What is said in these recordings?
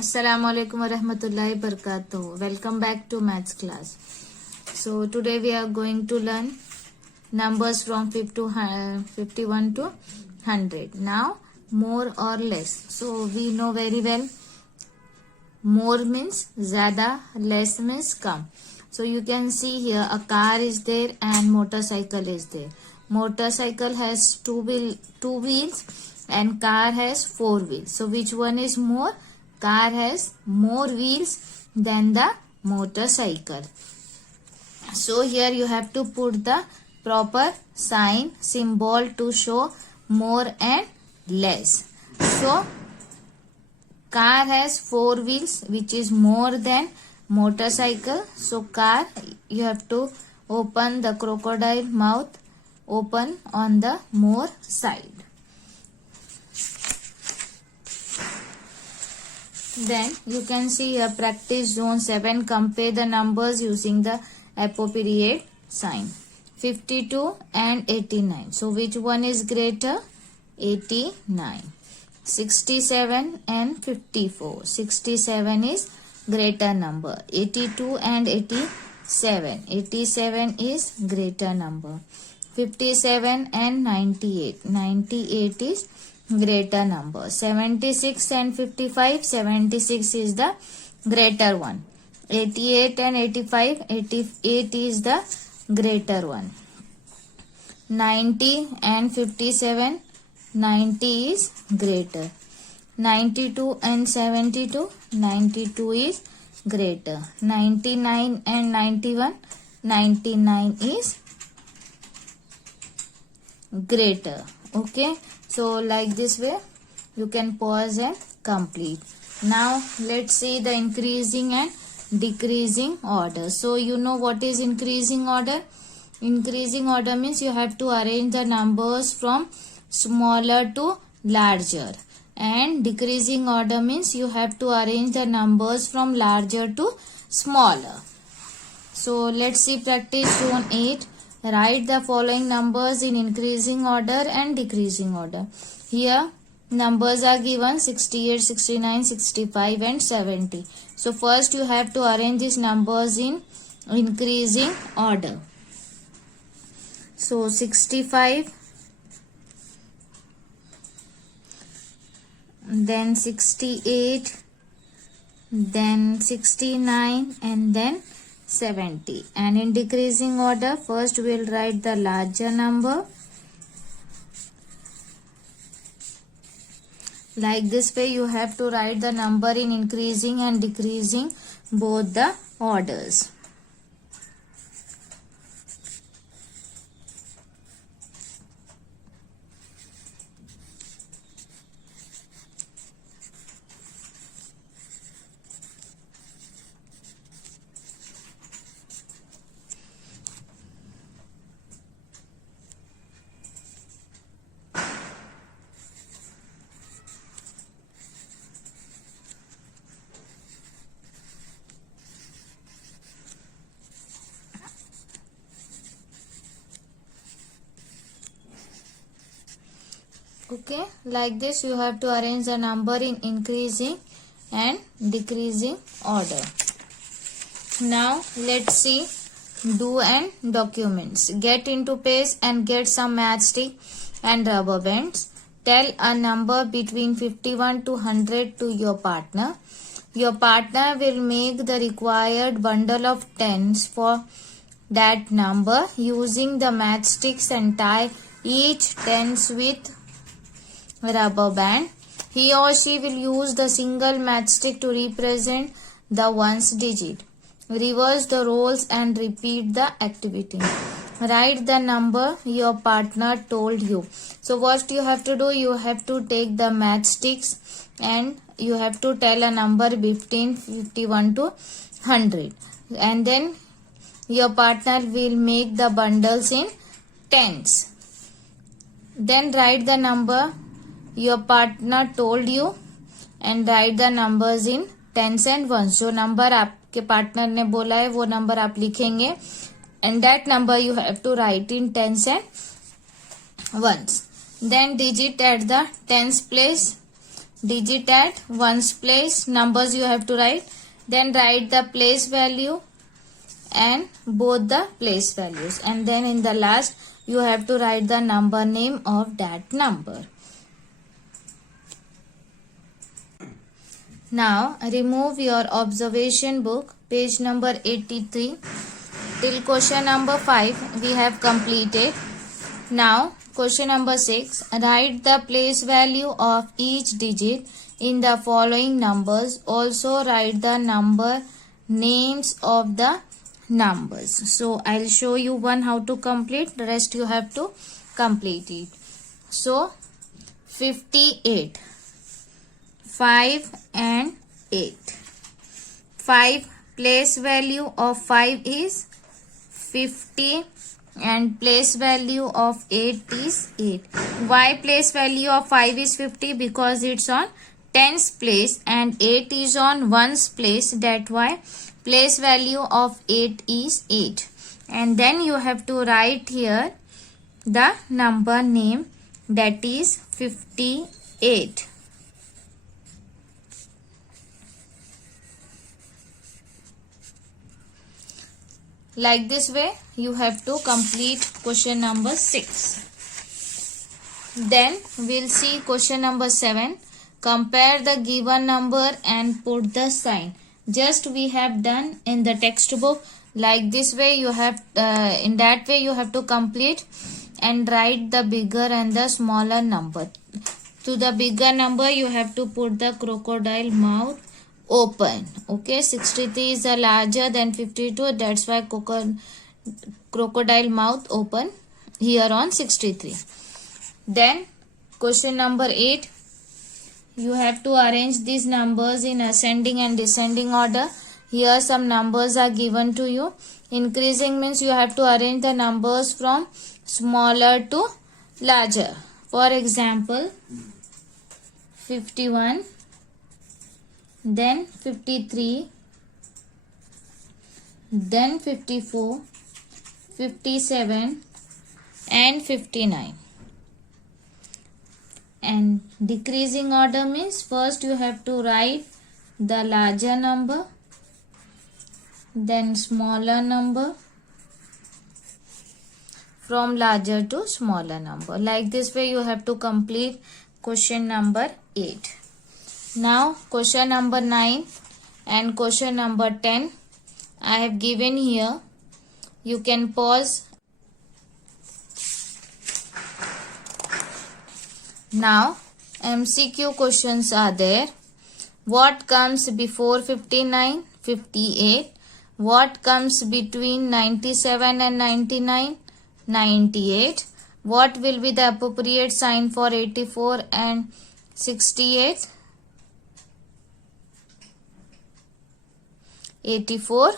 Assalamualaikum warahmatullahi wabarakatuh. Welcome back to maths class. So today we are going to learn numbers from 51 to 100. Now more or less. So we know very well more means ज़्यादा, less means come. So you can see here a car is there and motorcycle is there. Motorcycle has two wheels and car has four wheels. So which one is more? Car has more wheels than the motorcycle. So here you have to put the proper sign symbol to show more and less. So car has four wheels which is more than motorcycle. So car, you have to open the crocodile mouth, open on the more side. Then you can see here practice zone 7. Compare the numbers using the appropriate sign. 52 and 89. So which one is greater? 89. 67 and 54. 67 is greater number. 82 and 87. 87 is greater number. 57 and 98. 98 is greater number. 76 and 55. 76 is the greater one. 88 and 85. 88 is the greater one. 90 and 57. 90 is greater. 92 and 72. 92 is greater. 99 and 91. 99 is greater. Okay. So like this way you can pause and complete. Now let's see the increasing and decreasing order. So you know what is increasing order? Increasing order means you have to arrange the numbers from smaller to larger, and decreasing order means you have to arrange the numbers from larger to smaller. So let's see practice zone 8. Write the following numbers in increasing order and decreasing order. Here numbers are given 68, 69, 65 and 70. So first you have to arrange these numbers in increasing order. So 65, then 68, then 69 and then 70. And in decreasing order, first we will write the larger number. Like this way you have to write the number in increasing and decreasing both the orders. Okay, like this you have to arrange the number in increasing and decreasing order. Now let's see do and documents. Get into page and get some matchstick and rubber bands. Tell a number between 51 to 100 to your partner. Your partner will make the required bundle of tens for that number using the matchsticks and tie each tens with rubber band. He or she will use the single matchstick to represent the ones digit. Reverse the roles and repeat the activity. Write the number your partner told you. So what you have to do, you have to take the matchsticks and you have to tell a number between 51 to 100, and then your partner will make the bundles in tens. Then write the number your partner told you and write the numbers in tens and ones. जो number आपके partner ने बोला है वो number आप लिखेंगे, and that number you have to write in tens and ones. Then digit at the tens place. digit at ones place, numbers you have to write, then write the place value and both the place values, and then in the last you have to write the number name of that number. Now remove your observation book, page number 83. Till question number 5 we have completed. Now question number 6, write the place value of each digit in the following numbers. Also write the number names of the numbers. So I'll show you one how to complete, the rest you have to complete it. So 58, 5 and 8. 5 place value of 5 is 50 and place value of 8 is 8. Why place value of 5 is 50? Because it's on tens place and 8 is on ones place. That why place value of 8 is 8. And then you have to write here the number name, that is 58. Like this way you have to complete question number 6. Then we'll see question number 7. Compare the given number and put the sign. Just we have done in the textbook. Like this way you have in that way you have to complete and write the bigger and the smaller number. To the bigger number you have to put the crocodile mouth open. Okay, 63 is larger than 52, that's why crocodile mouth open here on 63. Then question number 8, you have to arrange these numbers in ascending and descending order. Here some numbers are given to you. Increasing means you have to arrange the numbers from smaller to larger. For example, 51, then 53, then 54, 57 and 59. And decreasing order means first you have to write the larger number, then smaller number, from larger to smaller number. Like this way you have to complete question number 8. Now question number 9 and question number 10 I have given here. You can pause. Now MCQ questions are there. What comes before 59? 58. What comes between 97 and 99? 98. What will be the appropriate sign for 84 and 68? 84.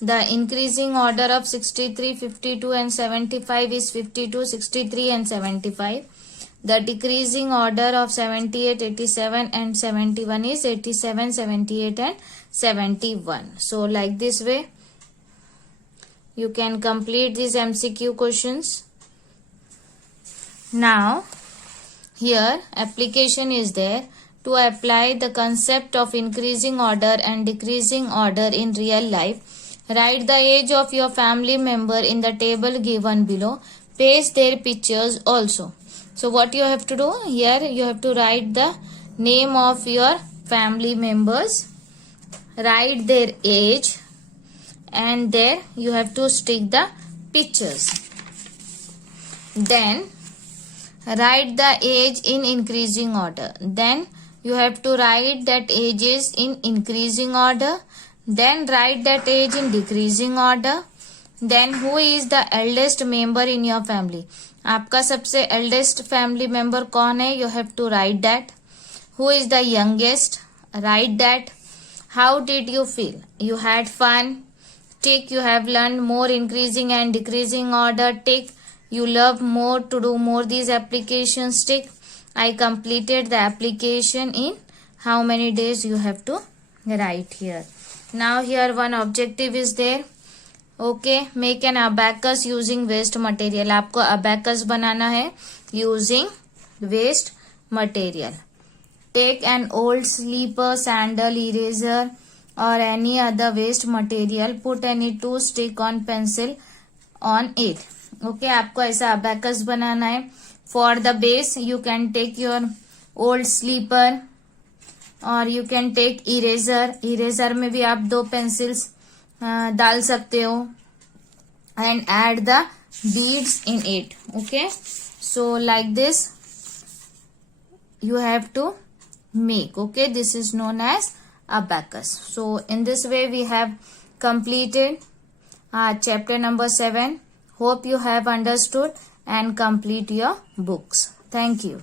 The increasing order of 63, 52 and 75 is 52, 63 and 75. The decreasing order of 78, 87 and 71 is 87, 78 and 71. So like this way you can complete these MCQ questions. Now here application is there. To apply the concept of increasing order and decreasing order in real life, write the age of your family member in the table given below. Paste their pictures also. So what you have to do here, you have to write the name of your family members, write their age, and there you have to stick the pictures. Then write the age in increasing order. Then you have to write that ages in increasing order. Then write that age in decreasing order. Then who is the eldest member in your family? आपका सबसे eldest family member कौन है? You have to write that. Who is the youngest? Write that. How did you feel? You had fun. Tick. You have learned more increasing and decreasing order. Tick. You love more to do more these applications. Tick. I completed the application in how many days you have to write here. Now here one objective is there. Okay, make an abacus using waste material. आपको abacus बनाना है using waste material. take an old slipper, sandal, eraser or any other waste material, put any two stick on pencil on it. Okay, आपको ऐसा abacus बनाना है. For the base you can take your old slipper और you can take eraser में भी आप 2 pencils डाल सकते हो and add the beads in it. Okay, so like this you have to make. Okay, this is known as abacus. So in this way we have completed chapter number 7. Hope you have understood and complete your books. Thank you.